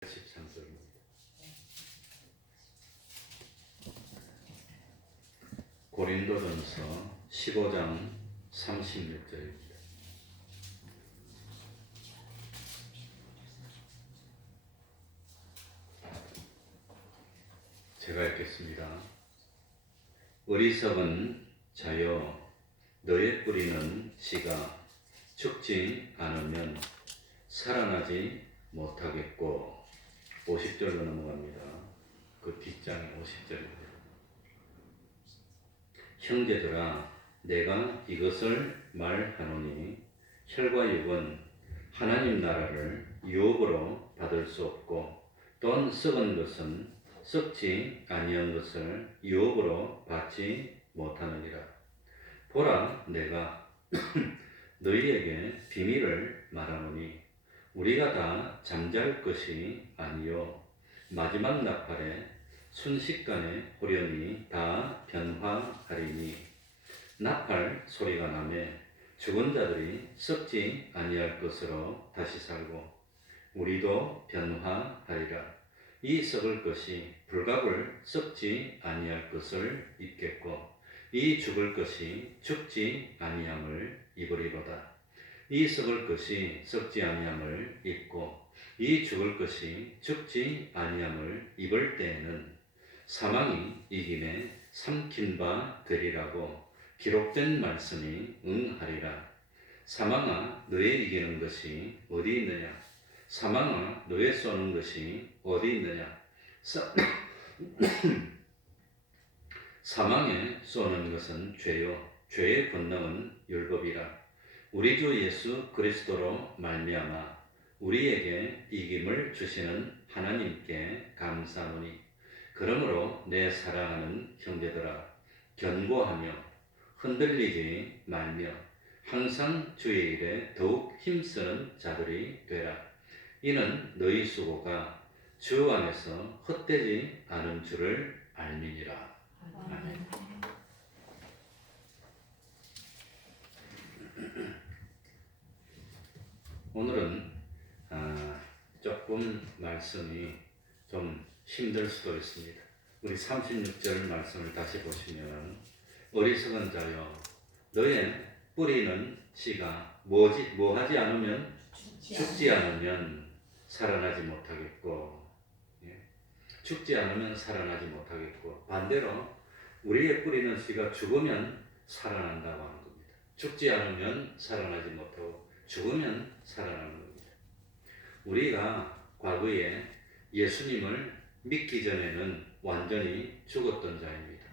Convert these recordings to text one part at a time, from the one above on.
13절입니다. 고린도전서 15장 36절입니다. 제가 읽겠습니다. 어리석은 자여, 너의 뿌리는 씨가 죽지 않으면 살아나지 못하겠고. 50절로 넘어갑니다. 그 뒷장이 50절입니다. 형제들아, 내가 이것을 말하노니 혈과 육은 하나님 나라를 유업으로 받을 수 없고, 또한 썩은 것은 썩지 아니한 것을 유업으로 받지 못하느니라. 보라, 내가 너희에게 비밀을 말하노니 우리가 다 잠잘 것이 아니요 마지막 나팔에 순식간에 호련히 다 변화하리니, 나팔 소리가 나매 죽은 자들이 썩지 아니할 것으로 다시 살고 우리도 변화하리라. 이 썩을 것이 불갑을 썩지 아니할 것을 입겠고, 이 죽을 것이 죽지 아니함을 입으리로다. 이 썩을 것이 썩지 아니함을 입고 이 죽을 것이 죽지 아니함을 입을 때에는 사망이 이김에 삼킨 바 되리라고 기록된 말씀이 응하리라. 사망아, 너의 이기는 것이 어디 있느냐? 사망아, 너의 쏘는 것이 어디 있느냐? 사망에 쏘는 것은 죄요, 죄의 권능은 율법이라. 우리 주 예수 그리스도로 말미암아 우리에게 이김을 주시는 하나님께 감사하노니, 그러므로 내 사랑하는 형제들아, 견고하며 흔들리지 말며 항상 주의 일에 더욱 힘쓰는 자들이 되라. 이는 너희 수고가 주 안에서 헛되지 않은 줄을 알미니라. 아멘. 오늘은 조금 말씀이 좀 힘들 수도 있습니다. 우리 36절 말씀을 다시 보시면, 어리석은 자여, 너의 뿌리는 씨가 뭐하지 않으면 죽지 않으면 살아나지 못하겠고, 죽지 않으면 살아나지 못하겠고, 반대로 우리의 뿌리는 씨가 죽으면 살아난다고 하는 겁니다. 죽지 않으면 살아나지 못하고 죽으면 살아나는 겁니다. 우리가 과거에 예수님을 믿기 전에는 완전히 죽었던 자입니다.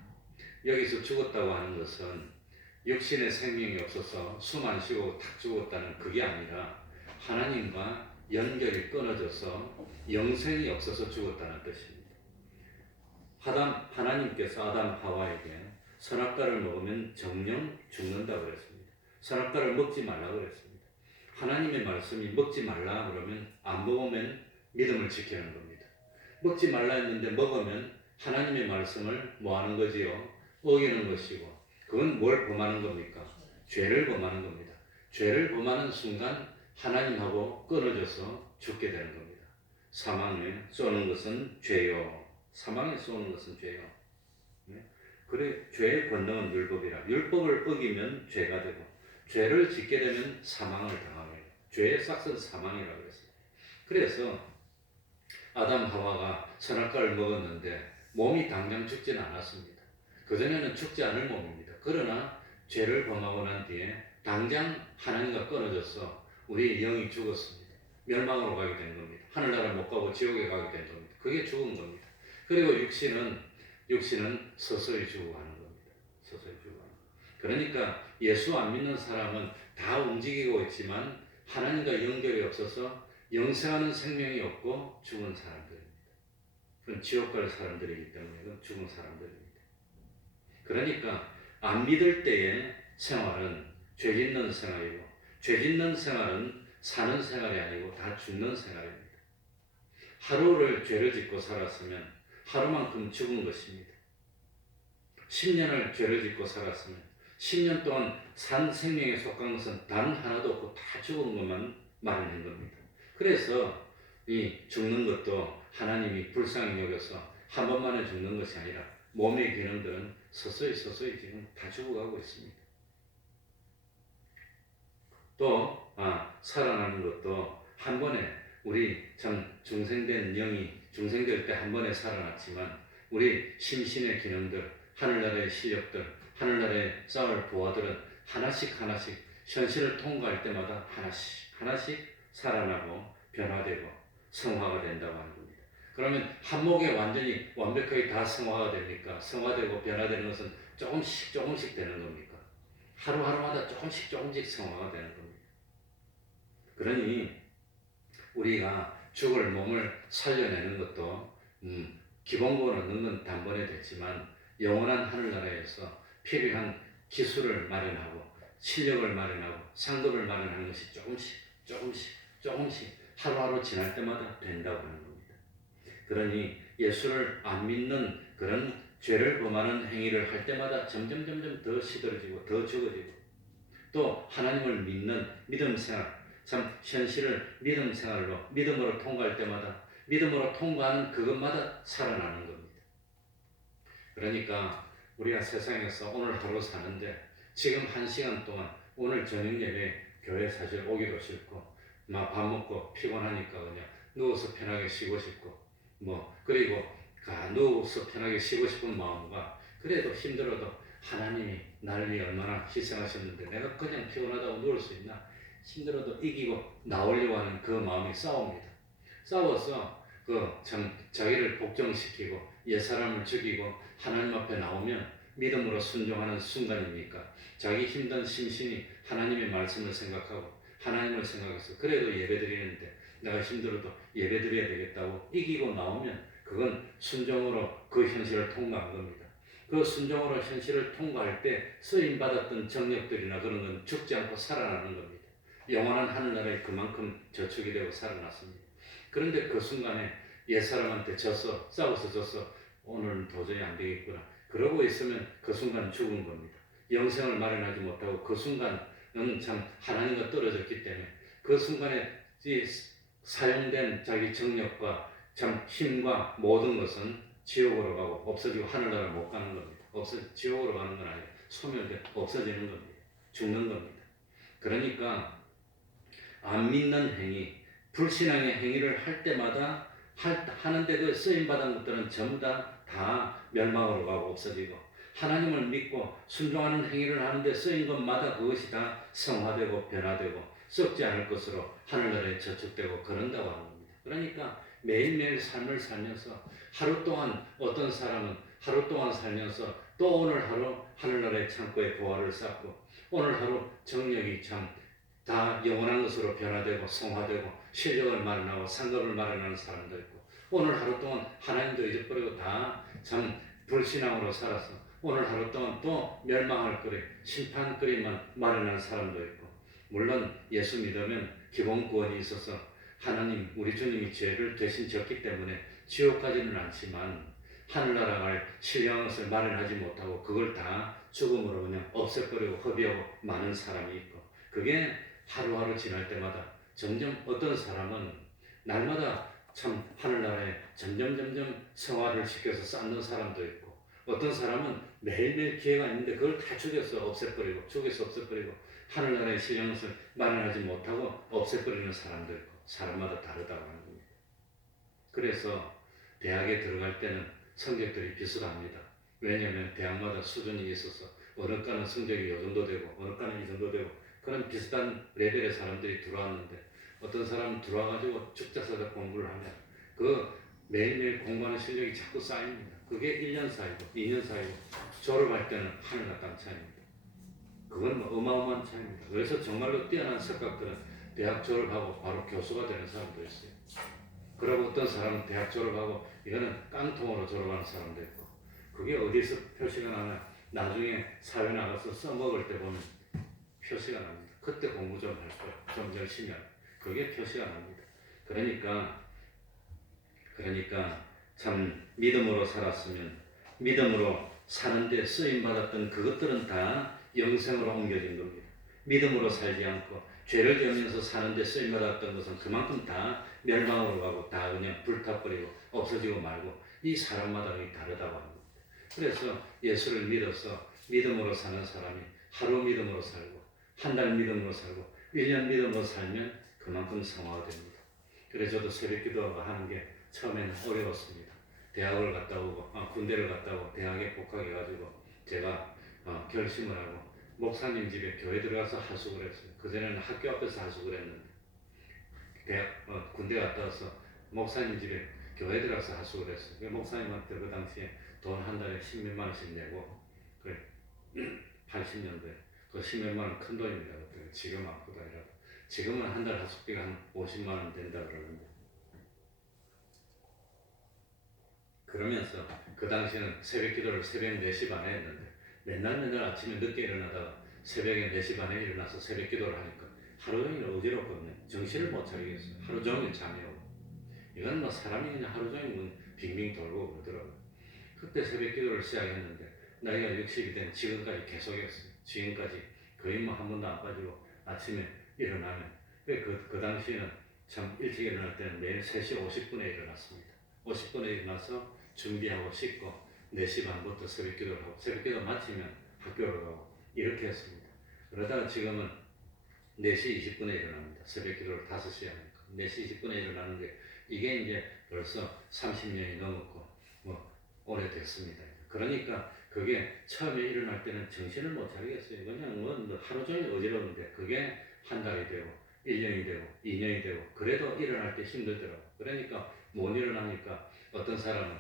여기서 죽었다고 하는 것은 육신의 생명이 없어서 숨 안 쉬고 탁 죽었다는 그게 아니라, 하나님과 연결이 끊어져서 영생이 없어서 죽었다는 뜻입니다. 하나님께서 아담 하와에게 선악과를 먹으면 정령 죽는다고 그랬습니다. 선악과를 먹지 말라고 그랬습니다. 하나님의 말씀이 먹지 말라 그러면 안 먹으면 믿음을 지키는 겁니다. 먹지 말라 했는데 먹으면 하나님의 말씀을 뭐 하는 거지요? 어기는 것이고, 그건 뭘 범하는 겁니까? 죄를 범하는 겁니다. 죄를 범하는 순간 하나님하고 끊어져서 죽게 되는 겁니다. 사망에 쏘는 것은 죄요, 사망에 쏘는 것은 죄요. 그래, 죄의 권능은 율법이라. 율법을 어기면 죄가 되고, 죄를 짓게 되면 사망을 당하게 해요. 죄의 싹은 사망이라고 그랬어요. 그래서 아담 하와가 선악과를 먹었는데 몸이 당장 죽지는 않았습니다. 그전에는 죽지 않을 몸입니다. 그러나 죄를 범하고 난 뒤에 당장 하나님과 끊어져서 우리의 영이 죽었습니다. 멸망으로 가게 된 겁니다. 하늘나라 못 가고 지옥에 가게 된 겁니다. 그게 죽은 겁니다. 그리고 육신은 서서히 죽어가는 겁니다. 서서히 죽어가는. 그러니까 예수 안 믿는 사람은 다 움직이고 있지만 하나님과 연결이 없어서 영생하는 생명이 없고 죽은 사람들입니다. 그건 지옥 갈 사람들이기 때문에 그건 죽은 사람들입니다. 그러니까 안 믿을 때의 생활은 죄 짓는 생활이고, 죄 짓는 생활은 사는 생활이 아니고 다 죽는 생활입니다. 하루를 죄를 짓고 살았으면 하루만큼 죽은 것입니다. 10년을 죄를 짓고 살았으면 10년 동안 산 생명에 속한 것은 단 하나도 없고 다 죽은 것만 마련한 겁니다. 그래서 이 죽는 것도 하나님이 불쌍히 여겨서 한 번만에 죽는 것이 아니라 몸의 기능들은 서서히 지금 다 죽어가고 있습니다. 또 살아나는 것도 한 번에 우리 참 중생된 영이 중생될 때 한 번에 살아났지만 우리 심신의 기능들, 하늘나라의 실력들, 하늘나라의 싸울 부하들은 하나씩 현실을 통과할 때마다 하나씩 살아나고 변화되고 성화가 된다고 하는 겁니다. 그러면 한 목에 완전히 완벽하게 다 성화가 됩니까? 성화되고 변화되는 것은 조금씩 되는 겁니까? 하루하루마다 조금씩 성화가 되는 겁니다. 그러니 우리가 죽을 몸을 살려내는 것도 기본권을 얻는 건 단번에 됐지만 영원한 하늘나라에서 필요한 기술을 마련하고 실력을 마련하고 상급을 마련하는 것이 조금씩 하루하루 지날 때마다 된다고 하는 겁니다. 그러니 예수를 안 믿는 그런 죄를 범하는 행위를 할 때마다 점점 더 시들어지고 더 죽어지고 또 하나님을 믿는 믿음 생활, 참 현실을 믿음 생활로 믿음으로 통과할 때마다 믿음으로 통과하는 그것마다 살아나는 겁니다. 그러니까 우리가 세상에서 오늘 하루 사는데 지금 1시간 동안 오늘 저녁 예배 교회 사실 오기도 싫고 막 밥 먹고 피곤하니까 그냥 누워서 편하게 쉬고 싶고 그리고 누워서 편하게 쉬고 싶은 마음과 그래도 힘들어도 하나님이 나를 위해 얼마나 희생하셨는데 내가 그냥 피곤하다고 누울 수 있나? 힘들어도 이기고 나오려고 하는 그 마음이 싸웁니다. 싸워서 참 자기를 복종시키고 옛사람을 죽이고 하나님 앞에 나오면 믿음으로 순종하는 순간입니까? 자기 힘든 심신이 하나님의 말씀을 생각하고 하나님을 생각해서 그래도 예배드리는데 내가 힘들어도 예배드려야 되겠다고 이기고 나오면 그건 순종으로 그 현실을 통과한 겁니다. 그 순종으로 현실을 통과할 때 쓰임받았던 정력들이나 그런 건 죽지 않고 살아나는 겁니다. 영원한 하늘나라에 그만큼 저축이 되고 살아났습니다. 그런데 그 순간에 옛사람한테 싸워서 졌어. 오늘은 도저히 안 되겠구나. 그러고 있으면 그 순간 죽은 겁니다. 영생을 마련하지 못하고 그 순간은 참 하나님과 떨어졌기 때문에 그 순간에 사용된 자기 정력과 참 힘과 모든 것은 지옥으로 가고 없어지고 하늘나라를 못 가는 겁니다. 지옥으로 가는 건 아니고 소멸돼 없어지는 겁니다. 죽는 겁니다. 그러니까 안 믿는 행위, 불신앙의 행위를 할 때마다 하는데 그 쓰임받은 것들은 전부 다 멸망으로 가고 없어지고 하나님을 믿고 순종하는 행위를 하는데 쓰인 것마다 그것이 다 성화되고 변화되고 썩지 않을 것으로 하늘나라에 저축되고 그런다고 하는 겁니다. 그러니까 매일매일 삶을 살면서 하루 동안 어떤 사람은 하루 동안 살면서 또 오늘 하루 하늘나라의 창고에 보화를 쌓고 오늘 하루 정력이 참 다 영원한 것으로 변화되고 성화되고 실력을 마련하고 상급을 마련하는 사람도 있고 오늘 하루 동안 하나님도 잊어버리고 다 참 불신앙으로 살아서 오늘 하루 동안 또 멸망할 거리 심판거리만 마련한 사람도 있고 물론 예수 믿으면 기본 구원이 있어서 하나님 우리 주님이 죄를 대신 졌기 때문에 지옥 가지는 않지만 하늘나라 갈 신령한 것을 마련하지 못하고 그걸 다 죽음으로 그냥 없애버리고 허비하고 많은 사람이 있고 그게 하루하루 지날 때마다 점점 어떤 사람은 날마다 참 하늘나라에 점점 성화를 시켜서 쌓는 사람도 있고 어떤 사람은 매일매일 기회가 있는데 그걸 다 죽여서 없애버리고 하늘나라의 신령한 것을 마련하지 못하고 없애버리는 사람도 있고 사람마다 다르다고 하는 겁니다. 그래서 대학에 들어갈 때는 성적들이 비슷합니다. 왜냐하면 대학마다 수준이 있어서 어느 과는 성적이 이 정도 되고 어느 과는 이 정도 되고 그런 비슷한 레벨의 사람들이 들어왔는데 어떤 사람은 들어와가지고 죽자사자 공부를 하면 그 매일매일 공부하는 실력이 자꾸 쌓입니다. 그게 1년 사이고 2년 사이고 졸업할 때는 하늘과 땅 차이입니다. 그건 어마어마한 차이입니다. 그래서 정말로 뛰어난 석학들은 대학 졸업하고 바로 교수가 되는 사람도 있어요. 그리고 어떤 사람은 대학 졸업하고 이거는 깡통으로 졸업하는 사람도 있고 그게 어디서 표시가 나나 나중에 사회 나가서 써먹을 때 보면 표시가 납니다. 그때 공부 좀 할 거야. 좀 열심히 할 거야. 그게 표시가 납니다. 그러니까 참 믿음으로 살았으면 믿음으로 사는데 쓰임받았던 그것들은 다 영생으로 옮겨진 겁니다. 믿음으로 살지 않고 죄를 지으면서 사는데 쓰임받았던 것은 그만큼 다 멸망으로 가고 다 그냥 불타버리고 없어지고 말고 이 사람마다 다르다고 하는 겁니다. 그래서 예수를 믿어서 믿음으로 사는 사람이 하루 믿음으로 살고 한 달 믿음으로 살고 1년 믿음으로 살면 그만큼 성화가 됩니다. 그래서 저도 새벽 기도하는 게 처음에는 어려웠습니다. 대학을 갔다 오고 군대를 갔다 오고 대학에 복학해가지고 제가 결심을 하고 목사님 집에 교회 들어가서 하숙을 했어요. 그전에는 학교 앞에서 하숙을 했는데 군대 갔다 와서 목사님 집에 교회 들어가서 하숙을 했어요. 그 목사님한테 그 당시에 돈 한 달에 10몇만 원씩 내고 그래 80년대 그 10몇만 원 큰 돈입니다. 그때 지금 아프다 이러고 지금은 한 달 하숙비가 한 50만 원 된다 그러는데 그러면서 그 당시에는 새벽 기도를 새벽 4시 반에 했는데 맨날 아침에 늦게 일어나다가 새벽에 4시 반에 일어나서 새벽 기도를 하니까 하루 종일 어지럽거든요. 정신을 못 차리겠어요. 하루 종일 잠이 오고 이건 뭐 사람이 그냥 하루 종일 빙빙 돌고 그러더라고요. 그때 새벽 기도를 시작했는데 나이가 60이 된 지금까지 계속했어요. 지금까지 거의 뭐 한 번도 안 빠지고 아침에 일어나면 그 당시에는 참 일찍 일어날 때는 매일 3시 50분에 일어났습니다. 50분에 일어나서 준비하고 씻고 4시 반부터 새벽 기도를 하고 새벽 기도 마치면 학교를 가고 이렇게 했습니다. 그러다가 지금은 4시 20분에 일어납니다. 새벽 기도를 5시에 하니까 4시 20분에 일어나는 게 이게 이제 벌써 30년이 넘었고 뭐 오래됐습니다. 그러니까 그게 처음에 일어날 때는 정신을 못 차리겠어요. 그냥 뭐 하루 종일 어지러운데 그게 한 달이 되고 1년이 되고 2년이 되고 그래도 일어날 때 힘들더라고요. 그러니까 못 일어나니까 어떤 사람은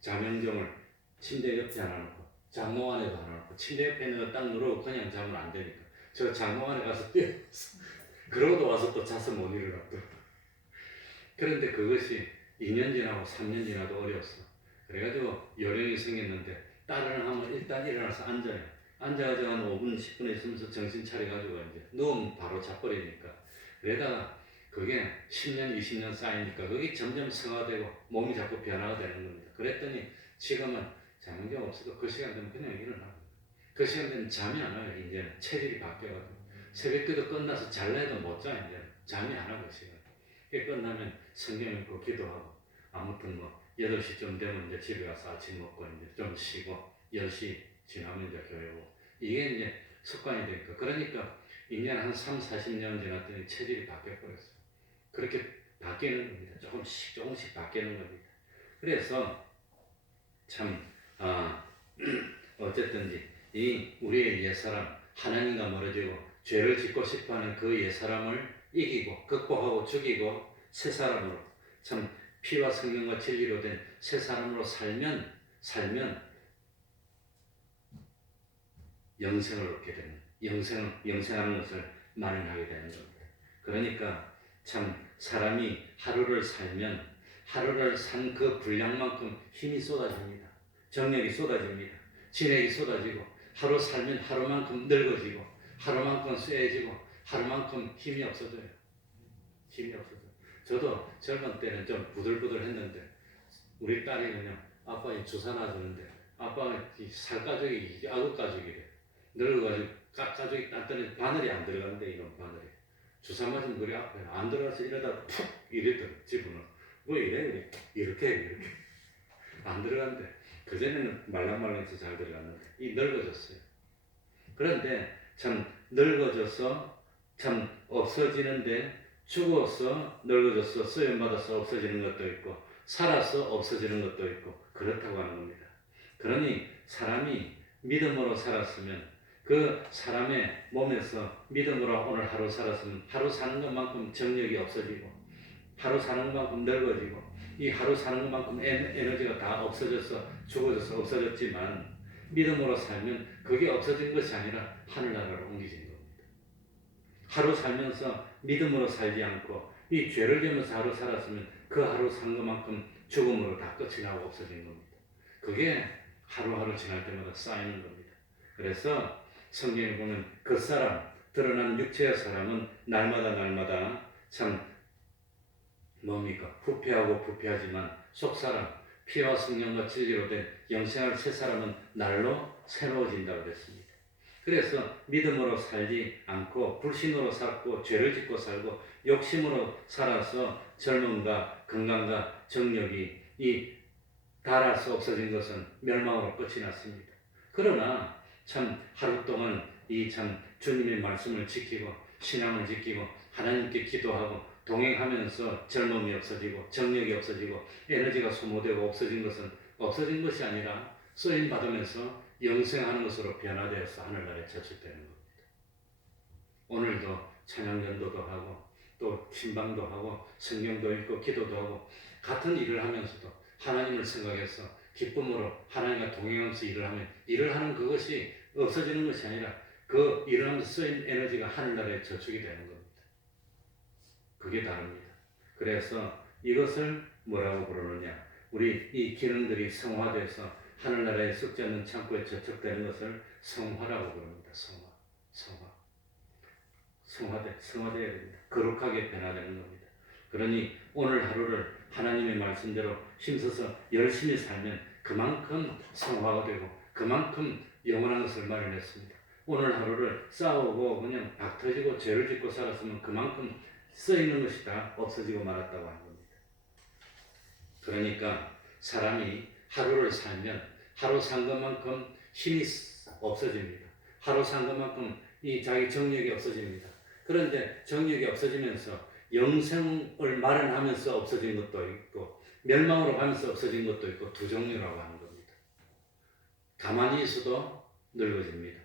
자명종을 침대 옆에 하나 놓고 장롱 안에도 하나 놓고 침대 옆에 있는 거 딱 누르고 그냥 자면 안 되니까 저 장롱 안에 가서 뛰어서 그러고도 와서 또 자서 못 일어났더라고요. 그런데 그것이 2년 지나고 3년 지나도 어려웠어. 그래가지고 요령이 생겼는데 딸을 하면 일단 일어나서 앉아요. 앉아가지고 한 5분 10분 있으면서 정신 차려가지고 이제 누우면 바로 자버리니까 그러다가 그게 10년 20년 쌓이니까 그게 점점 성화되고 몸이 자꾸 변화가 되는 겁니다. 그랬더니 지금은 장경 없어도 그 시간 되면 그냥 일어나고 그 시간 되면 잠이 안 와요. 이제는 체질이 바뀌어가지고 새벽 기도 끝나서 잘라 해도 못 자. 이제 잠이 안 와요. 그 시간 끝나면 성경 읽고 기도하고 아무튼 뭐 8시쯤 되면 이제 집에 가서 아침 먹고 이제 좀 쉬고 10시 지나면 이제 교회 오고 이게 이제 습관이 되니까 그러니까 이제 한 3, 40년 지났더니 체질이 바뀌어버렸어요. 그렇게 바뀌는 겁니다. 조금씩 바뀌는 겁니다. 그래서 참 어쨌든지 이 우리의 옛사람 하나님과 멀어지고 죄를 짓고 싶어하는 그 옛사람을 이기고 극복하고 죽이고 새 사람으로 참 피와 성령과 진리로 된 새 사람으로 살면 영생을 얻게 되는 영생하는 것을 마련하게 되는 겁니다. 그러니까 참 사람이 하루를 살면 하루를 산 그 분량만큼 힘이 쏟아집니다. 정력이 쏟아집니다. 진액이 쏟아지고 하루 살면 하루만큼 늙어지고 하루만큼 쇠해지고 하루만큼 힘이 없어져요. 힘이 없어져요. 저도 젊은 때는 좀 부들부들했는데 우리 딸이 그냥 아빠 이 주사 놔주는데 아빠는 살 가죽이 악어 가죽이래. 늙어가지고 가죽이 땄더니 바늘이 안 들어간대. 이런 바늘이 주사 맞으면 그리 아파요. 안 들어가서 이러다 푹 이랬더니 집어넣어. 왜 이래? 이렇게 안 들어간대. 그전에는 말랑말랑해서 잘 들어갔는데 이 늙어졌어요. 그런데 참 늙어져서 참 없어지는데 죽어서 늙어져서 쓰임받아서 없어지는 것도 있고 살아서 없어지는 것도 있고 그렇다고 하는 겁니다. 그러니 사람이 믿음으로 살았으면 그 사람의 몸에서 믿음으로 오늘 하루 살았으면 하루 사는 것만큼 정력이 없어지고 하루 사는 것만큼 늙어지고 이 하루 사는 것만큼 에너지가 다 없어져서 죽어져서 없어졌지만 믿음으로 살면 그게 없어진 것이 아니라 하늘나라로 옮겨진 겁니다. 하루 살면서 믿음으로 살지 않고 이 죄를 지으면서 하루 살았으면 그 하루 산 것만큼 죽음으로 다 끝이 나고 없어진 겁니다. 그게 하루하루 지날 때마다 쌓이는 겁니다. 그래서 성경에 보면 그 사람, 드러나는 육체의 사람은 날마다 참 뭡니까? 부패하고 부패하지만 속사람, 피와 성령과 진리로 된 영생할 새 사람은 날로 새로워진다고 그랬습니다. 그래서 믿음으로 살지 않고 불신으로 살고 죄를 짓고 살고 욕심으로 살아서 젊음과 건강과 정력이 이 달할 수 없어진 것은 멸망으로 끝이 났습니다. 그러나 참 하루 동안 이 참 주님의 말씀을 지키고 신앙을 지키고 하나님께 기도하고 동행하면서 젊음이 없어지고 정력이 없어지고 에너지가 소모되고 없어진 것이 아니라 쓰임 받으면서 영생하는 것으로 변화되어서 하늘나라에 저축되는 겁니다. 오늘도 찬양 전도도 하고 또 신방도 하고 성경도 읽고 기도도 하고 같은 일을 하면서도 하나님을 생각해서 기쁨으로 하나님과 동행하면서 일을 하는 그것이 없어지는 것이 아니라 그 일을 하면서 쓰인 에너지가 하늘나라에 저축이 되는 겁니다. 그게 다릅니다. 그래서 이것을 뭐라고 부르느냐? 우리 이 기능들이 성화돼서 하늘나라에 썩지 않는 창고에 저축되는 것을 성화라고 부릅니다. 성화돼야 됩니다. 거룩하게 변화되는 겁니다. 그러니 오늘 하루를 하나님의 말씀대로 힘써서 열심히 살면 그만큼 성화가 되고 그만큼 영원한 것을 마련했습니다. 오늘 하루를 싸우고 그냥 박터지고 죄를 짓고 살았으면 그만큼 쓰이는 것이 다 없어지고 말았다고 하는 겁니다. 그러니까 사람이 하루를 살면 하루 산 것만큼 힘이 없어집니다. 하루 산 것만큼 이 자기 정력이 없어집니다. 그런데 정력이 없어지면서 영생을 마련하면서 없어진 것도 있고 멸망으로 가면서 없어진 것도 있고 두 종류라고 하는 겁니다. 가만히 있어도 늙어집니다.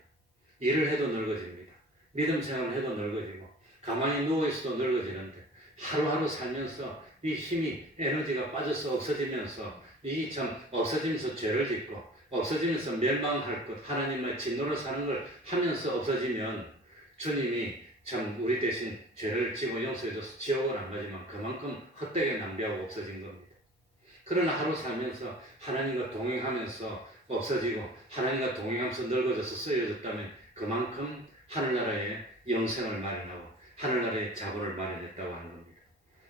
일을 해도 늙어집니다. 믿음 생활을 해도 늙어지고 가만히 누워있어도 늙어지는데 하루하루 살면서 이 힘이 에너지가 빠져서 없어지면서 이 참 없어지면서 죄를 짓고 없어지면서 멸망할 것 하나님의 진노를 사는 걸 하면서 없어지면 주님이 참 우리 대신 죄를 지고 용서해줘서 지옥을 안 가지만 그만큼 헛되게 낭비하고 없어진 겁니다. 그러나 하루 살면서 하나님과 동행하면서 없어지고 하나님과 동행하면서 늙어져서 쓰여졌다면 그만큼 하늘나라에 영생을 마련하고 하늘나라에 자본을 마련했다고 하는 겁니다.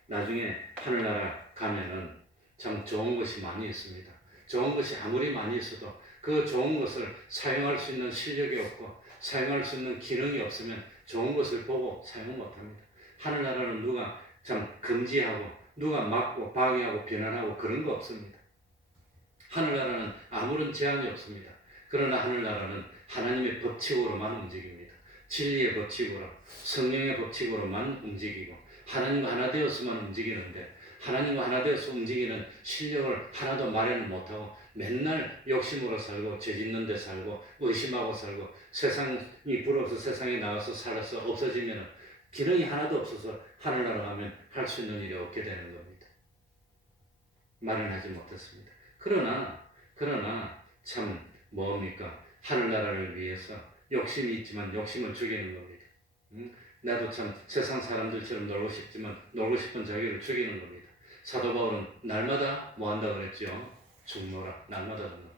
나중에 하늘나라 가면은 참 좋은 것이 많이 있습니다. 좋은 것이 아무리 많이 있어도 그 좋은 것을 사용할 수 있는 실력이 없고 사용할 수 있는 기능이 없으면 좋은 것을 보고 사용 못합니다. 하늘나라는 누가 참 금지하고 누가 막고 방해하고 비난하고 그런 거 없습니다. 하늘나라는 아무런 제한이 없습니다. 그러나 하늘나라는 하나님의 법칙으로만 움직입니다. 진리의 법칙으로 성령의 법칙으로만 움직이고 하나님과 하나 되었으면 움직이는데 하나님과 하나 되어서 움직이는 실력을 하나도 마련을 못하고 맨날 욕심으로 살고 죄 짓는 데 살고 의심하고 살고 세상이 부러워서 세상에 나가서 살아서 없어지면 기능이 하나도 없어서 하늘나라 가면 할 수 있는 일이 없게 되는 겁니다. 마련하지 못했습니다. 그러나 참 뭡니까? 하늘나라를 위해서 욕심이 있지만 욕심을 죽이는 겁니다. 나도 참 세상 사람들처럼 놀고 싶지만 놀고 싶은 자기를 죽이는 겁니다. 사도 바울은 날마다 뭐 한다고 그랬죠? 죽노라.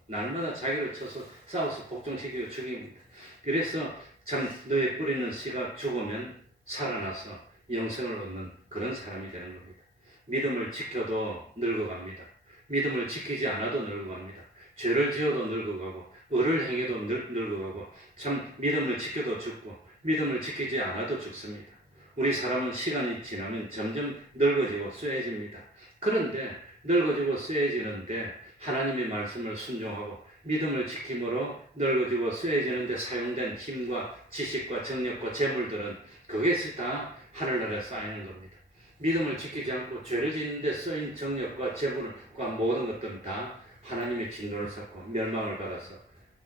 날마다 자기를 쳐서 싸워서 복종시키고 죽입니다. 그래서 참 너의 뿌리는 씨가 죽으면 살아나서 영생을 얻는 그런 사람이 되는 겁니다. 믿음을 지켜도 늙어갑니다. 믿음을 지키지 않아도 늙어갑니다. 죄를 지어도 늙어가고 의를 행해도 늙어가고 참 믿음을 지켜도 죽고 믿음을 지키지 않아도 죽습니다. 우리 사람은 시간이 지나면 점점 늙어지고 쇠해집니다. 그런데 늙어지고 쇠해지는데 하나님의 말씀을 순종하고 믿음을 지킴으로 늙어지고 쇠해지는데 사용된 힘과 지식과 정력과 재물들은 그것이 다 하늘나라에 쌓이는 겁니다. 믿음을 지키지 않고 죄를 짓는데 쓰인 정력과 재물과 모든 것들은 다 하나님의 진노를 쌓고 멸망을 받아서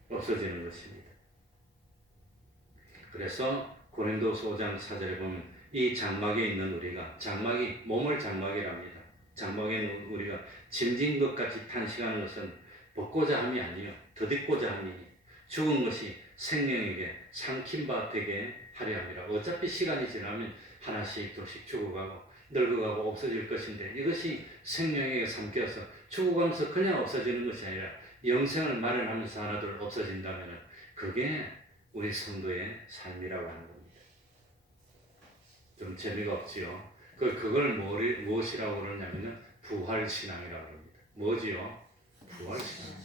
없어지는 것입니다. 그래서 고린도서 5장 4절에 보면 이 장막에 있는 우리가 장막이 몸을 장막이랍니다. 장막에 있는 우리가 짐진 것 같이 탄식하는 것은 벗고자 함이 아니요 더딛고자 함이니 죽은 것이 생명에게 삼킨 바 되게 하려 함이라. 어차피 시간이 지나면 하나씩 둘씩 죽어가고 늙어가고 없어질 것인데 이것이 생명에게 삼켜서 죽어가면서 그냥 없어지는 것이 아니라 영생을 마련하면서 하나둘 없어진다면 그게 우리 성도의 삶이라고 하는 겁니다. 좀 재미가 없지요. 그걸 무엇이라고 그러냐면 부활신앙이라고 합니다. 뭐지요? 부활신앙.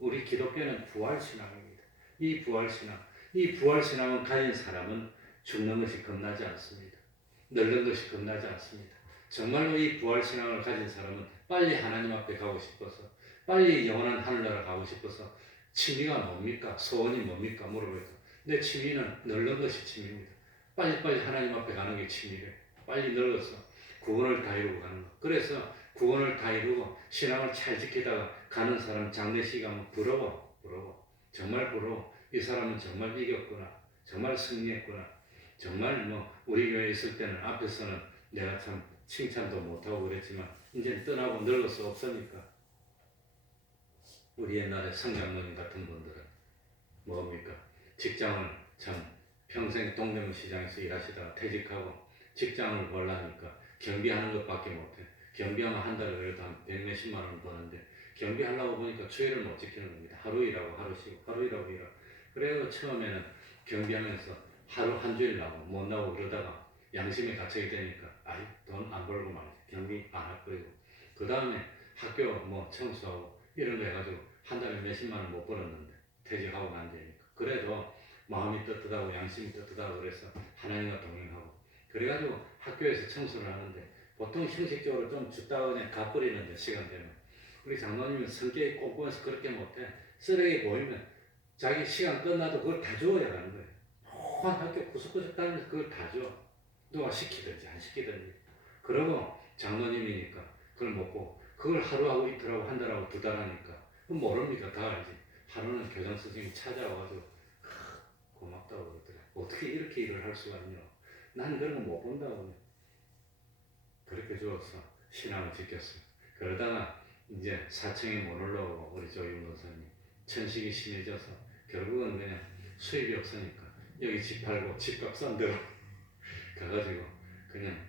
우리 기독교는 부활신앙입니다. 이 부활신앙. 이 부활신앙을 가진 사람은 죽는 것이 겁나지 않습니다. 늙는 것이 겁나지 않습니다. 정말로 이 부활신앙을 가진 사람은 빨리 하나님 앞에 가고 싶어서, 빨리 영원한 하늘나라 가고 싶어서, 취미가 뭡니까? 소원이 뭡니까? 물어보니까 내 취미는 늙는 것이 취미입니다. 빨리빨리 하나님 앞에 가는 게 취미래. 빨리 늙어서 구원을 다 이루고 가는 거. 그래서 구원을 다 이루고 신앙을 잘 지키다가 가는 사람 장례식 가면 부러워. 정말 부러워. 이 사람은 정말 이겼구나. 정말 승리했구나. 정말 우리 교회에 있을 때는 앞에서는 내가 참 칭찬도 못하고 그랬지만 이제 떠나고 늙어서 없으니까 우리 옛날에 성장로님 같은 분들은 뭡니까? 직장을 참 평생 동대문 시장에서 일하시다가 퇴직하고 직장을 벌라니까 경비하는 것밖에 못해. 경비하면 한 달에 그래도 한 100몇십만 원 버는데 경비하려고 보니까 주의를 못 지키는 겁니다. 하루 일하고 하루 쉬고 하루 일하고 일하고. 그래서 처음에는 경비하면서 하루 한 주일 나오고 못 나오고 그러다가 양심에 갇히게 되니까 아이 돈 안 벌고 말이야. 경비 안 할 거고. 그 다음에 학교 청소하고 이런 거 해가지고 한 달에 몇십만 원 못 벌었는데 퇴직하고 난 뒤니까. 그래도 마음이 떳떳하고 양심이 떳떳하고 그래서 하나님과 동행하고 그래가지고 학교에서 청소를 하는데 보통 형식적으로 좀 줬다가 그냥 가버리는데 시간 되면 우리 장로님은 성격이 꼼꼼해서 그렇게 못해. 쓰레기 보이면 자기 시간 끝나도 그걸 다 주워야 하는 거예요. 한 학교 구석구석 다니면서 그걸 다 줘. 누가 시키든지 안 시키든지. 그러고 장로님이니까 그걸 먹고 그걸 하루하고 이틀하고 한 달하고 두 달 하니까 모릅니까? 다 알지. 하루는 교장 선생님이 찾아와가지고 고맙다고 그러더래. 어떻게 이렇게 일을 할 수가 있냐. 난 그런 거 못 본다고. 그렇게 주어서 신앙을 지켰어. 그러다가 이제 사청에 못 올라오고 우리 조임 목사님 천식이 심해져서 결국은 그냥 수입이 없으니까 여기 집 팔고 집값 싼 데로 가가지고 그냥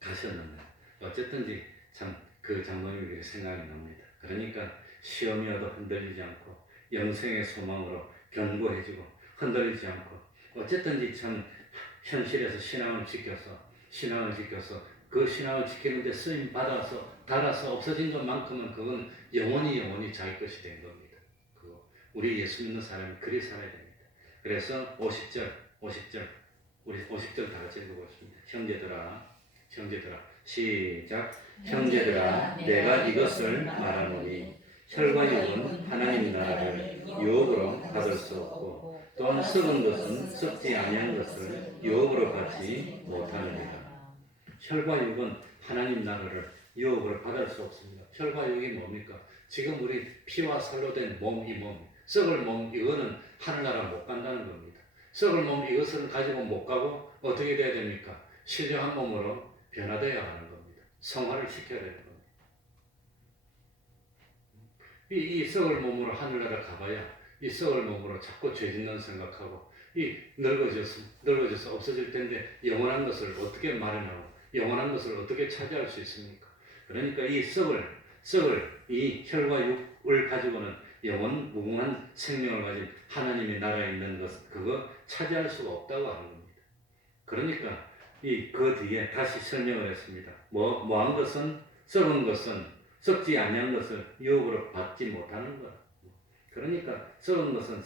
가셨는데 어쨌든지 참 그 장로님이 생각이 납니다. 그러니까 시험이 와도 흔들리지 않고 영생의 소망으로 견고해지고 흔들리지 않고 어쨌든지 참 현실에서 신앙을 지켜서 그 신앙을 지키는데 쓰임 달아서 없어진 것만큼은 그건 영원히 자기 것이 된 겁니다. 그거 우리 예수 믿는 사람이 그리 살아야 됩니다. 그래서 50절 우리 50절 다 같이 읽어보겠습니다. 형제들아 시작. 형제들아 내가 이것을 말하노니 혈과 육은 하나님 나라를 유업으로 받을 수 없고 또한 썩은 것은 썩지 아니한 것을 유업으로 받지 못하느니라. 혈과 육은 하나님 나라를 유업으로 받을 수 없습니다. 혈과 육이 뭡니까? 지금 우리 피와 살로 된 몸, 이 몸, 썩을 몸 이거는 하늘나라 못 간다는 겁니다. 썩을 몸 이것은 가지고 못 가고 어떻게 돼야 됩니까? 신령한 몸으로 변화되어야 하는 겁니다. 성화를 시켜야 되는 겁니다. 이 썩을 몸으로 하늘나라 가봐야 이 썩을 몸으로 자꾸 죄 짓는 생각하고 이 늙어져서 없어질 텐데 영원한 것을 어떻게 마련하고 영원한 것을 어떻게 차지할 수 있습니까? 그러니까 이 썩을 이 혈과 육을 가지고는 영원 무궁한 생명을 가진 하나님의 나라에 있는 것 그거 차지할 수가 없다고 하는 겁니다. 그러니까 그 뒤에 다시 설명을 했습니다. 뭐한 것은 썩은 것은 썩지 아니한 것을 유업으로 받지 못하는 것. 그러니까 썩은 것은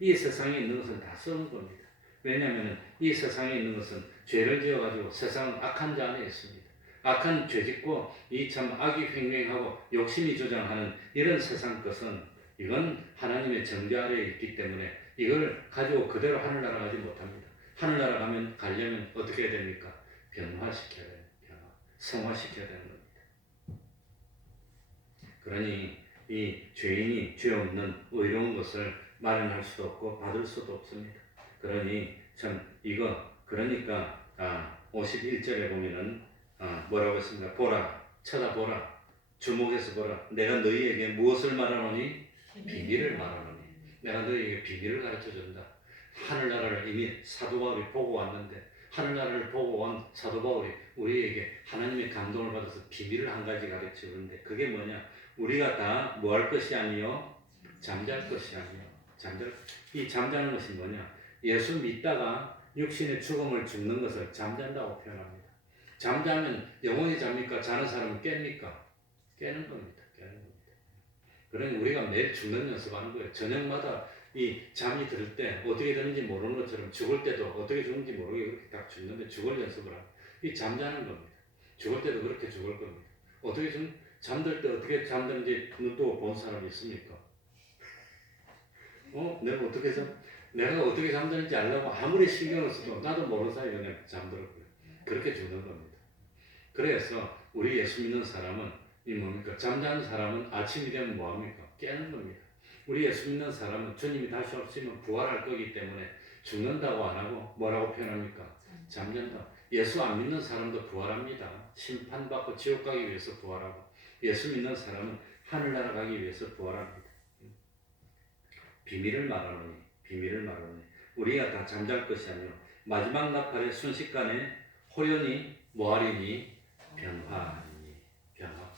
이 세상에 있는 것은 다 썩은 겁니다. 왜냐하면 이 세상에 있는 것은 죄를 지어가지고 세상은 악한 자 안에 있습니다. 악한 죄 짓고 이 참 악이 횡행하고 욕심이 조장하는 이런 세상 것은 이건 하나님의 정죄 아래에 있기 때문에 이걸 가지고 그대로 하늘나라 가지 못합니다. 하늘나라 가려면 어떻게 해야 됩니까? 변화시켜야 됩니다. 성화시켜야 되는 겁니다. 그러니 이 죄인이 죄 없는 의로운 것을 마련할 수도 없고 받을 수도 없습니다. 그러니 참 그러니까 51절에 보면은 뭐라고 했습니까? 보라, 쳐다보라, 주목해서 보라. 내가 너희에게 무엇을 말하노니? 비밀을 말하노니. 내가 너희에게 비밀을 가르쳐준다. 하늘나라를 이미 사도 바울이 보고 왔는데 하늘나라를 보고 온 사도 바울이 우리에게 하나님의 감동을 받아서 비밀을 한 가지 가르쳐주는데 그게 뭐냐? 우리가 다 뭐 할 것이 아니요? 잠잘 것이 아니요. 이 잠자는 것이 뭐냐? 예수 믿다가 육신의 죽음을 죽는 것을 잠잔다고 표현합니다. 잠자면 영원히 잡니까? 자는 사람은 깹니까? 깨는 겁니다. 그러니 우리가 매일 죽는 연습하는 거예요. 저녁마다 이 잠이 들 때 어떻게 되는지 모르는 것처럼 죽을 때도 어떻게 죽는지 모르게 그렇게 딱 죽는데 죽을 연습을 하고 이 잠자는 겁니다. 죽을 때도 그렇게 죽을 겁니다. 어떻게 잠들 때 어떻게 잠드는지 눈도 본 사람이 있습니까? 내가 어떻게 잠드는지 알려고 아무리 신경을 써도 나도 모르는 사이에 그냥 잠들었고요. 그렇게 죽는 겁니다. 그래서 우리 예수 믿는 사람은 이 뭡니까? 잠자는 사람은 아침이 되면 뭐합니까? 깨는 겁니다. 우리 예수 믿는 사람은 주님이 다시 오시면 부활할 거기 때문에 죽는다고 안 하고 뭐라고 표현합니까? 잠잔다. 예수 안 믿는 사람도 부활합니다. 심판받고 지옥 가기 위해서 부활하고 예수 믿는 사람은 하늘나라 가기 위해서 부활합니다. 비밀을 말하노니 우리가 다 잠잘 것이 아니요 마지막 나팔의 순식간에 호련히 뭐하리니 변화하리니 변화.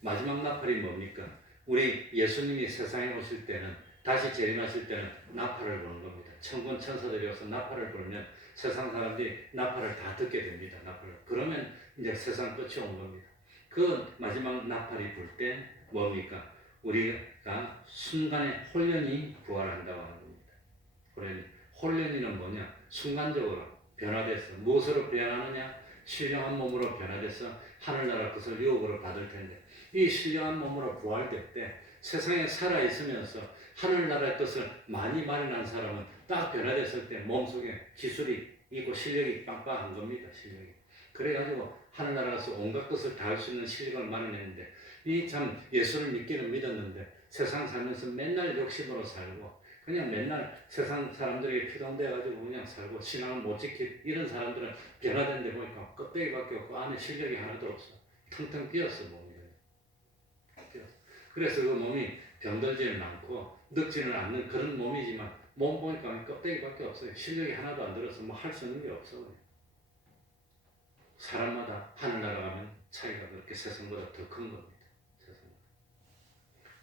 마지막 나팔이 뭡니까? 우리 예수님이 세상에 오실 때는 다시 재림하실 때는 나팔을 부는 겁니다. 천군 천사들이 와서 나팔을 부르면 세상 사람들이 나팔을 다 듣게 됩니다. 나팔을. 그러면 이제 세상 끝이 온 겁니다. 그 마지막 나팔이 불 때 뭡니까? 우리가 순간에 홀연히 부활한다고 하는 겁니다. 홀연히는 뭐냐? 순간적으로 변화돼서 무엇으로 변하느냐? 신령한 몸으로 변화돼서 하늘나라 것을 유업으로 받을 텐데 이 신령한 몸으로 부활될 때 세상에 살아있으면서 하늘나라의 것을 많이 마련한 사람은 딱 변화됐을 때 몸속에 기술이 있고 실력이 빵빵한 겁니다. 실력이. 그래가지고 하늘나라 가서 온갖 것을 다 할 수 있는 실력을 마련했는데 이 참 예수를 믿기는 믿었는데 세상 살면서 맨날 욕심으로 살고 그냥 맨날 세상 사람들에게 피동돼가지고 그냥 살고 신앙을 못 지킬 이런 사람들은 변화된 데 보니까 껍데기밖에 없고 안에 실력이 하나도 없어. 텅텅 비었어 몸이. 그래서 그 몸이 병들지는 않고 늙지는 않는 그런 몸이지만 몸 보니까 껍데기밖에 없어요. 실력이 하나도 안 들어서 뭐 할 수 있는 게 없어. 사람마다 하늘나라 가면 차이가 그렇게 세상보다 더 큰 겁니다.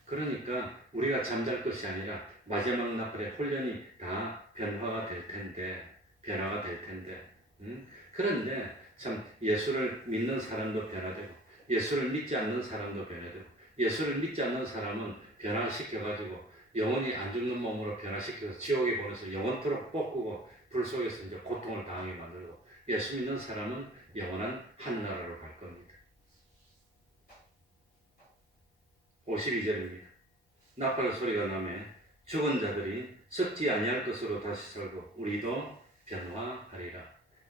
그러니까 우리가 잠잘 것이 아니라 마지막 나팔에 홀연히 다 변화가 될 텐데, 그런데 참 예수를 믿는 사람도 변화되고 예수를 믿지 않는 사람도 변화되고 예수를 믿지 않는 사람은 변화시켜가지고 영원히 안 죽는 몸으로 변화시켜서 지옥에 보내서 영원토록 볶고 불 속에서 이제 고통을 당하게 만들고 예수 믿는 사람은 영원한 하늘나라로 갈 겁니다. 52절입니다. 나팔 소리가 나매 죽은 자들이 썩지 아니할 것으로 다시 살고 우리도 변화하리라.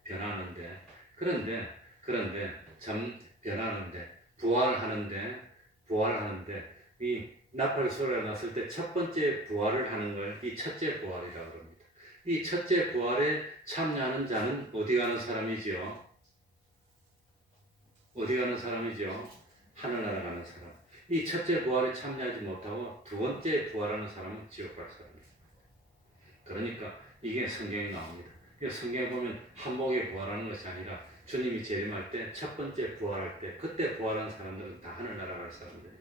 변하는데 그런데 참 변하는데 부활하는데 이 나팔 소리가 났을 때 첫 번째 부활을 하는 걸 이 첫째 부활이라고 합니다. 이 첫째 부활에 참여하는 자는 어디 가는 사람이지요? 어디 가는 사람이죠? 하늘나라 가는 사람. 이 첫째 부활에 참여하지 못하고 두 번째 부활하는 사람은 지옥 갈 사람입니다. 그러니까 이게 성경에 나옵니다. 성경에 보면 한복에 부활하는 것이 아니라 주님이 재림할 때 첫 번째 부활할 때 그때 부활한 사람들은 다 하늘나라 갈 사람들입니다.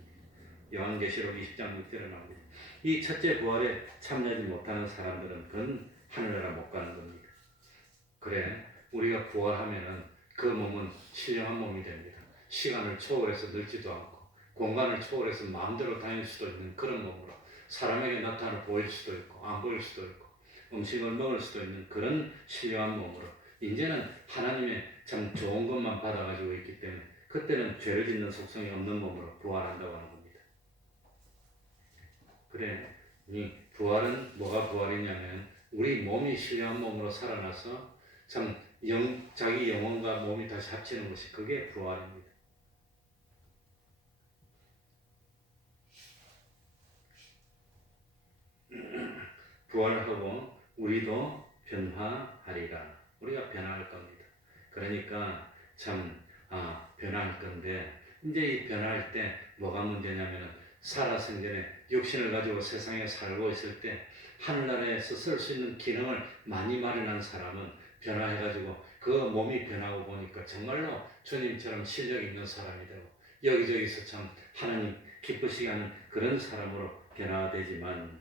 요한계시록 20장 6절에 나옵니다. 이 첫째 부활에 참여하지 못하는 사람들은 그건 하늘나라 못 가는 겁니다. 그래 우리가 부활하면은 그 몸은 신령한 몸이 됩니다. 시간을 초월해서 늙지도 않고 공간을 초월해서 마음대로 다닐 수도 있는 그런 몸으로 사람에게 나타나 보일 수도 있고 안 보일 수도 있고 음식을 먹을 수도 있는 그런 신령한 몸으로 이제는 하나님의 참 좋은 것만 받아가지고 있기 때문에 그때는 죄를 짓는 속성이 없는 몸으로 부활한다고 하는 겁니다. 그래 이 부활은 뭐가 부활이냐면 우리 몸이 신령한 몸으로 살아나서 참 자기 영혼과 몸이 다시 합치는 것이 그게 부활입니다. 부활하고 우리도 변화하리라. 우리가 변화할 겁니다. 그러니까 참 변화할 건데 이제 이 변화할 때 뭐가 문제냐면 살아생전에 육신을 가지고 세상에 살고 있을 때 하늘나라에서 쓸 수 있는 기능을 많이 마련한 사람은 변화해가지고 그 몸이 변하고 보니까 정말로 주님처럼 실력 있는 사람이 되고 여기저기서 참 하나님 기쁘시게 하는 그런 사람으로 변화되지만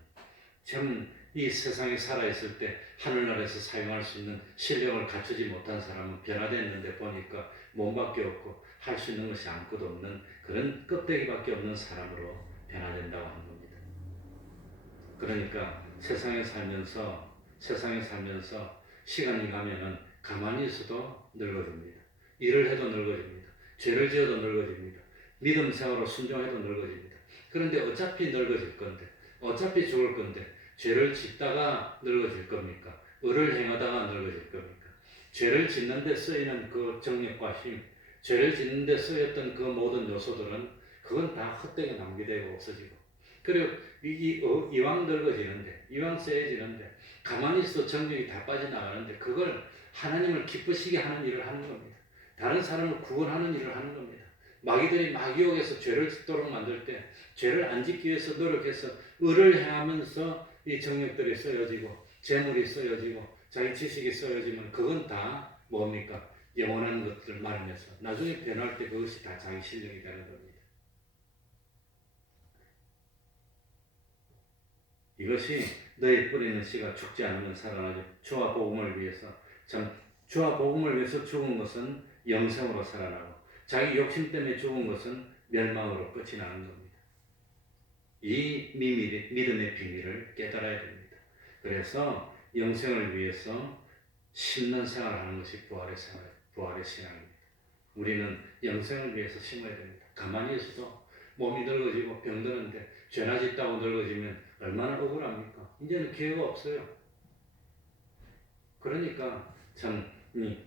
참 이 세상에 살아있을 때 하늘나라에서 사용할 수 있는 실력을 갖추지 못한 사람은 변화됐는데 보니까 몸밖에 없고 할 수 있는 것이 아무것도 없는 그런 껍데기밖에 없는 사람으로 변화된다고 하는 겁니다. 그러니까 세상에 살면서 시간이 가면은 가만히 있어도 늙어집니다. 일을 해도 늙어집니다. 죄를 지어도 늙어집니다. 믿음 생활로 순종해도 늙어집니다. 그런데 어차피 늙어질 건데, 어차피 죽을 건데, 죄를 짓다가 늙어질 겁니까? 의를 행하다가 늙어질 겁니까? 죄를 짓는 데 쓰이는 그 정력과 힘, 죄를 짓는 데 쓰였던 그 모든 요소들은 그건 다 헛되게 낭비되고 없어지고, 그리고 이왕 늙어지는데, 이왕 쎄해지는데, 가만히 있어 정력이 다 빠져나가는데, 그걸 하나님을 기쁘시게 하는 일을 하는 겁니다. 다른 사람을 구원하는 일을 하는 겁니다. 마귀들이 마귀옥에서 죄를 짓도록 만들 때, 죄를 안 짓기 위해서 노력해서 의를 행하면서 이 정력들이 쓰여지고, 재물이 쓰여지고, 자기 지식이 쓰여지면 그건 다 뭡니까? 영원한 것들을 말하면서 나중에 변할 때 그것이 다 자기 실력이 되는 겁니다. 이것이 너희 뿌리는 씨가 죽지 않으면 살아나죠. 주와 복음을 위해서, 참 주와 복음을 위해서 죽은 것은 영생으로 살아나고, 자기 욕심 때문에 죽은 것은 멸망으로 끝이 나는 겁니다. 이 믿음의 비밀을 깨달아야 됩니다. 그래서 영생을 위해서 심는 생활을 하는 것이 부활의 생활, 부활의 신앙입니다. 우리는 영생을 위해서 심어야 됩니다. 가만히 있어도 몸이 늙어지고 병드는데, 죄나 짓다고 늙어지면 얼마나 억울합니까? 이제는 기회가 없어요. 그러니까 참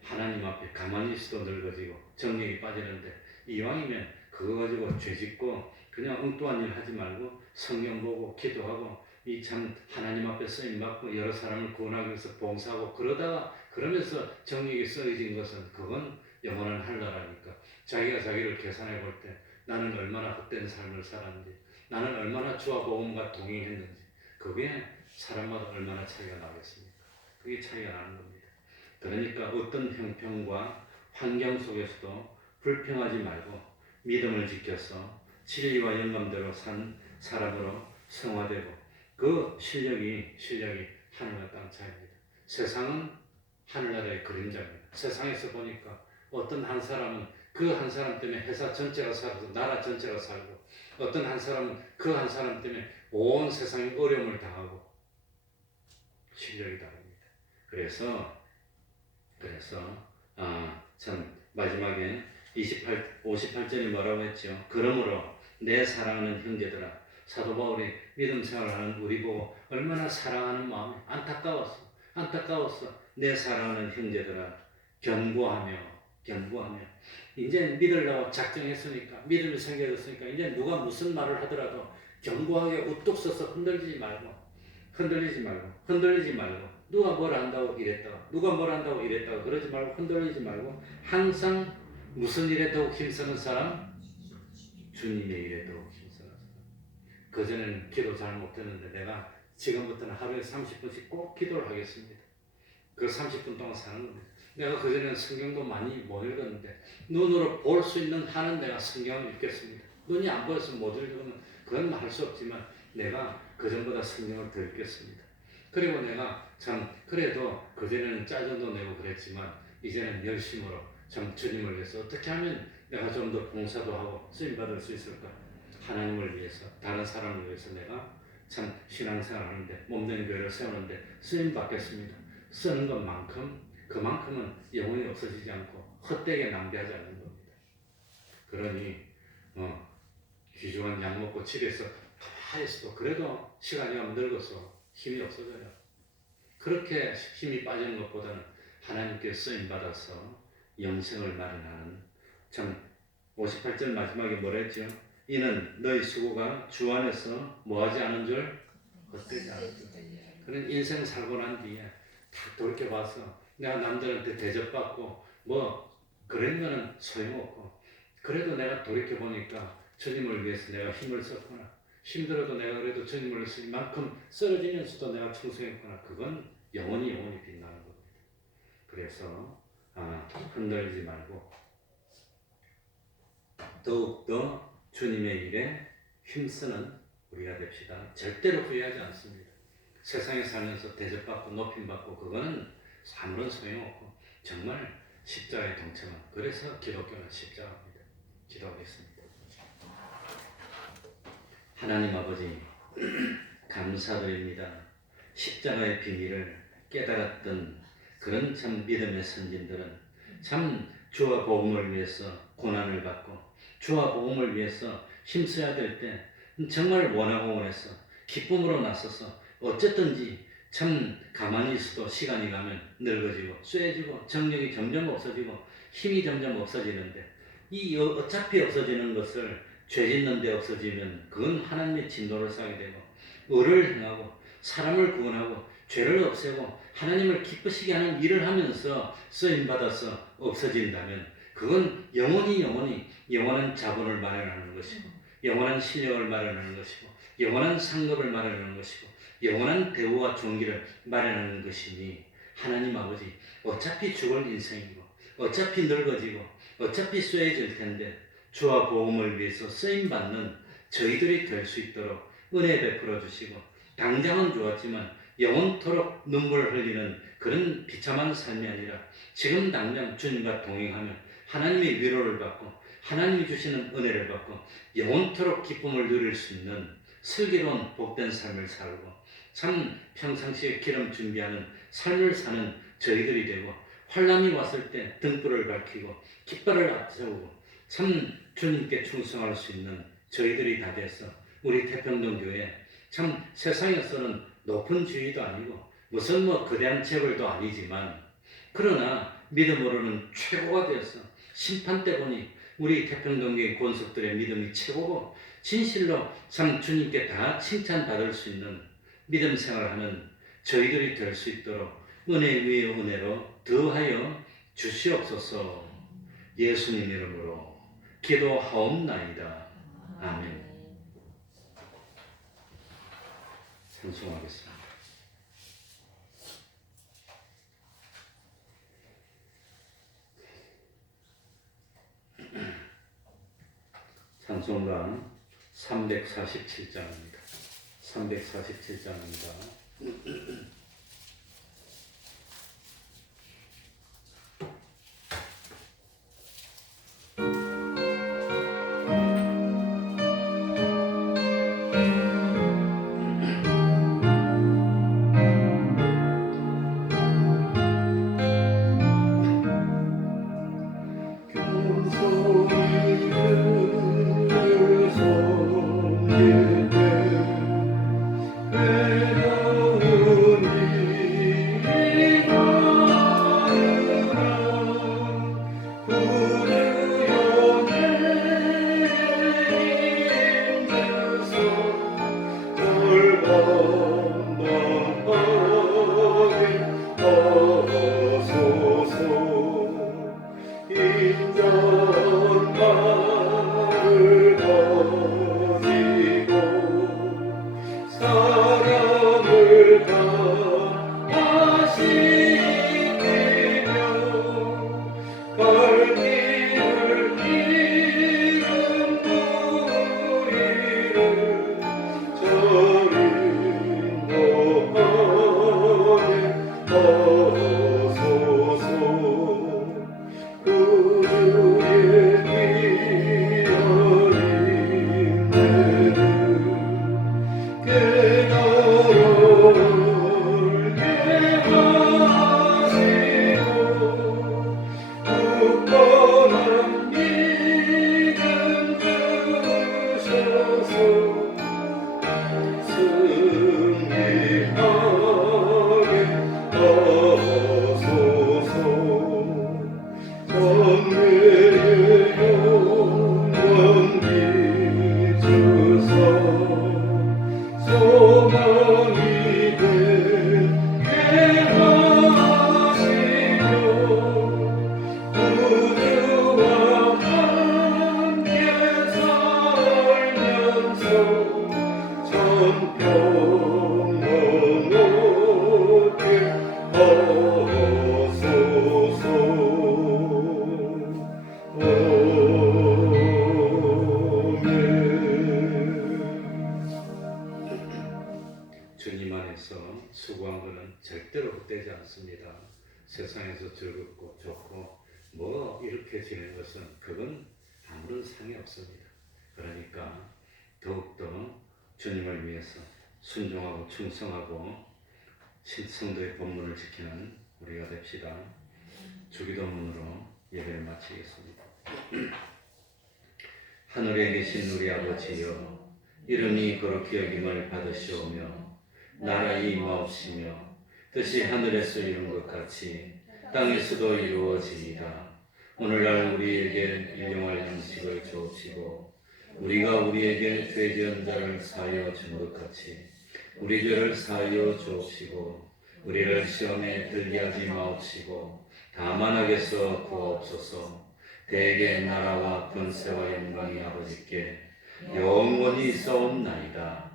하나님 앞에 가만히 있어도 늙어지고 정력이 빠지는데, 이왕이면 그거 가지고 죄 짓고 그냥 엉뚱한 일 하지 말고 성경 보고 기도하고 이 참 하나님 앞에 쓰임 받고 여러 사람을 구원하기 위해서 봉사하고 그러면서 정력이 썩어진 것은 그건 영원한 한나라니까. 자기가 자기를 계산해 볼 때 나는 얼마나 헛된 삶을 살았는지, 나는 얼마나 주와 복음과 동행했는지, 그게 사람마다 얼마나 차이가 나겠습니까? 그게 차이가 나는 겁니다. 그러니까 어떤 형편과 환경 속에서도 불평하지 말고 믿음을 지켜서 진리와 영감대로 산 사람으로 성화되고, 그 실력이 하늘과 땅 차이입니다. 세상은 하늘나라의 그림자입니다. 세상에서 보니까 어떤 한 사람은 그 한 사람 때문에 회사 전체가 살고 나라 전체가 살고, 어떤 한 사람은 그 한 사람 때문에 온 세상이 어려움을 당하고, 실력이 다릅니다. 그래서 참 마지막에 58절이 뭐라고 했죠? 그러므로 내 사랑하는 형제들아, 사도 바울이 믿음 생활하는 우리 보고 얼마나 사랑하는 마음이 안타까웠어. 내 사랑하는 형제들아, 견고하며 이제 믿으려고 작정했으니까, 믿음이 생겨졌으니까, 이제 누가 무슨 말을 하더라도 견고하게 우뚝 서서 흔들리지 말고 누가 뭘 한다고 이랬다가 그러지 말고, 흔들리지 말고 항상 무슨 일에 더욱 힘쓰는 사람? 주님의 일에 더욱 힘쓰는 사람. 그전에는 기도 잘 못했는데 내가 지금부터는 하루에 30분씩 꼭 기도를 하겠습니다. 그 30분 동안 사는 겁니다. 내가 그전에는 성경도 많이 못 읽었는데 눈으로 볼 수 있는 한은 내가 성경을 읽겠습니다. 눈이 안 보여서 못 읽으면 그건 할 수 없지만 내가 그전보다 성경을 더 읽겠습니다. 그리고 내가 참 그래도 그전에는 짜증도 내고 그랬지만 이제는 열심으로 참 주님을 위해서 어떻게 하면 내가 좀 더 봉사도 하고 쓰임받을 수 있을까? 하나님을 위해서, 다른 사람을 위해서 내가 참 신앙생활 하는데, 몸된 교회를 세우는데 쓰임받겠습니다. 쓰는 그만큼은 영원히 없어지지 않고 헛되게 낭비하지 않는 겁니다. 그러니 귀중한 약 먹고 집에서 가만히 있어도 그래도 시간이 가면 늙어서 힘이 없어져요. 그렇게 힘이 빠지는 것보다는 하나님께 쓰임받아서 영생을 마련하는, 참 58절 마지막에 뭐라 했죠? 이는 너희 수고가 주 안에서 뭐하지 않은 줄 헛되지 않은 줄. 그런 인생 살고 난 뒤에 다 돌이켜봐서 내가 남들한테 대접받고 뭐 그런 거는 소용없고, 그래도 내가 돌이켜보니까 주님을 위해서 내가 힘을 썼구나, 힘들어도 내가 그래도 주님을 위해서 이만큼 쓰러지면서도 내가 충성했구나, 그건 영원히 빛나는 겁니다. 그래서 흔들리지 말고 더욱더 주님의 일에 힘쓰는 우리가 됩시다. 절대로 후회하지 않습니다. 세상에 살면서 대접받고 높임받고 그거는 아무런 소용없고 정말 십자가에 동참한, 그래서 기독교는 십자가입니다. 기도하겠습니다. 하나님 아버지, 감사드립니다. 십자가의 비밀을 깨달았던 그런 참 믿음의 선진들은 참 주와 복음을 위해서 고난을 받고 주와 복음을 위해서 힘써야 될 때 정말 원하고 원해서 기쁨으로 나서서 어쨌든지 참 가만히 있어도 시간이 가면 늙어지고 쇠해지고 정력이 점점 없어지고 힘이 점점 없어지는데 이 어차피 없어지는 것을 죄 짓는 데 없어지면 그건 하나님의 진노를 사게 되고 의를 행하고 사람을 구원하고 죄를 없애고 하나님을 기쁘시게 하는 일을 하면서 쓰임받아서 없어진다면 그건 영원한 자본을 마련하는 것이고 영원한 실력을 마련하는 것이고 영원한 상급을 마련하는 것이고 영원한 대우와 존귀를 마련하는 것이니 하나님 아버지 어차피 죽을 인생이고 어차피 늙어지고 어차피 쇠해질 텐데 주와 복음을 위해서 쓰임받는 저희들이 될 수 있도록 은혜 베풀어 주시고 당장은 좋았지만 영원토록 눈물을 흘리는 그런 비참한 삶이 아니라 지금 당장 주님과 동행하며 하나님의 위로를 받고 하나님이 주시는 은혜를 받고 영원토록 기쁨을 누릴 수 있는 슬기로운 복된 삶을 살고 참 평상시에 기름 준비하는 삶을 사는 저희들이 되고 환난이 왔을 때 등불을 밝히고 깃발을 앞세우고 참 주님께 충성할 수 있는 저희들이 다 돼서 우리 태평동교회 참 세상에서는 높은 지위도 아니고 무슨 거대한 재벌도 아니지만 그러나 믿음으로는 최고가 되어서 심판때 보니 우리 태평동교회 권속들의 믿음이 최고고 진실로 참 주님께 다 칭찬받을 수 있는 믿음 생활하는 저희들이 될 수 있도록 은혜 위에 은혜로 더하여 주시옵소서. 예수님 이름으로 기도하옵나이다. 아멘. 찬송하겠습니다. 찬송가 347장입니다. 347장입니다. 주님 안에서 수고한 것은 절대로 헛되지 않습니다. 세상에서 즐겁고 좋고 이렇게 지내는 것은 그건 아무런 상이 없습니다. 그러니까 더욱더 주님을 위해서 순종하고 충성하고 성도의 법문을 지키는 우리가 됩시다. 주기도문으로 예배를 마치겠습니다. 하늘에 계신 우리 아버지여, 이름이 거룩히 여김을 받으시오며 나라의 임하옵시며 뜻이 하늘에서 이룬 것 같이 땅에서도 이루어지이다. 오늘날 우리에게 일용할 양식을 주옵시고 우리가 우리에게 죄 지은 자를 사하여 준 것 같이 우리 죄를 사하여 주옵시고 우리를 시험에 들게 하지 마옵시고 다만 악에서 구하옵소서. 대개 나라와 권세와 영광이 아버지께 영원히 있사옵나이다.